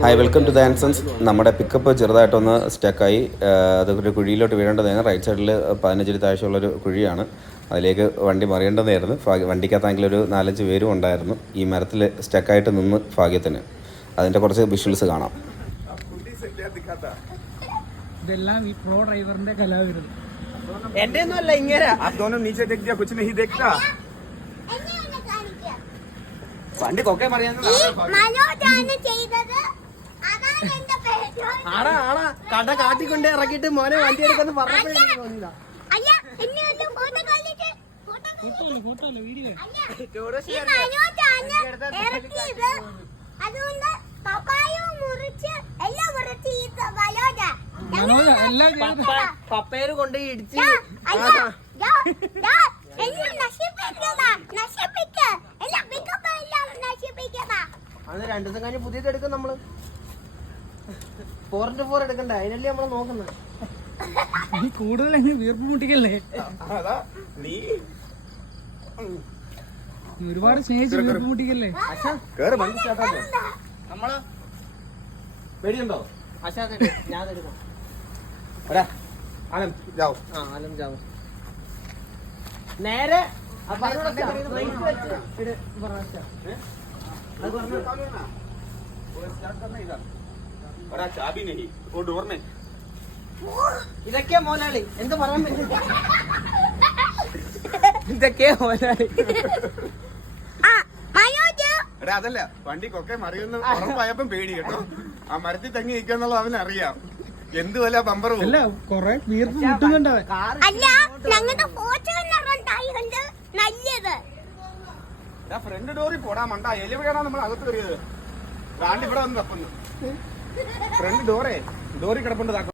Hi, welcome to the Ansons. നമ്മുടെ pickup ചെറുതായിട്ടൊന്ന് സ്റ്റക്കായി. അതൊരു കുഴിയിലോട്ട് വീഴേണ്ടതായിരുന്നു. റൈറ്റ് സൈഡിൽ 15 അടി താഴ്ചയുള്ളൊരു കുഴിയാണ്. അതിലേക്ക് വണ്ടി മറിയേണ്ടതായിരുന്നു. വണ്ടിക്കകത്താണെങ്കിൽ ഒരു 4-5 പേരും ഉണ്ടായിരുന്നു. ഈ മരത്തിൽ സ്റ്റക്കായിട്ട് നിന്ന് ഭാഗ്യത്തിന്. അതിൻ്റെ കുറച്ച് വിഷ്വൽസ് കാണാം. ഇതെല്ലാം ഈ പ്രോ ഡ്രൈവറിന്റെ കലാവിരുത്. എന്റെ ഒന്നും അല്ല ഇങ്ങനെ വണ്ടി കൊക്കെ പറയാൻ ആടാ ആടാ കട കാട്ടിക്കൊണ്ട് ഇറക്കിട്ട് മോനെ വണ്ടി എടുക്കുന്ന പറഞ്ഞപ്പോ പപ്പേര് കൊണ്ട് ഇടിച്ച് അത് 2 ദിവസം കഴിഞ്ഞ് പുതിയത് എടുക്കും നമ്മള്. 4x4 എടുക്കണ്ട, അതിനല്ലേ നമ്മള് നോക്കുന്നത്. നീ കൂടുതൽ വീർപ്പ് മുട്ടിക്കല്ലേ? ഒരുപാട് സ്നേഹിച്ച് വീർപ്പ് മുട്ടിക്കല്ലേ? നമ്മള് പേടിയുണ്ടോ? ഞാൻ എടുക്കാം. ആലം ജാവോ നേരെ ഇതൊക്കെയാ മോലാളി. എന്ത് പറയാൻ പറ്റും? ഇതൊക്കെയാ മോലാളി. അതല്ല, വണ്ടിക്കൊക്കെ മറിയുന്ന ഉറപ്പായപ്പം പേടി കേട്ടോ. ആ മരത്തിൽ തങ്ങി നിൽക്കാന്നുള്ളത് അവനറിയാം. എന്ത് വല്ല ബമ്പറും കൊറേ വീർപ്പ് മുട്ടുന്നുണ്ടോ? ഫ്രണ്ട് ഡോറിൽ പോടാ മണ്ട. എലിവിടാണ് നമ്മൾ അകത്ത് കയറിയത്. താണ്ടി ഇവിടെ വന്ന് തപ്പുന്നു. ഫ്രണ്ട് ഡോറി കിടപ്പുണ്ട്. താക്കം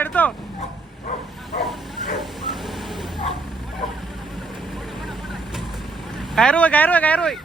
എടുത്തോ. കയറുപോയി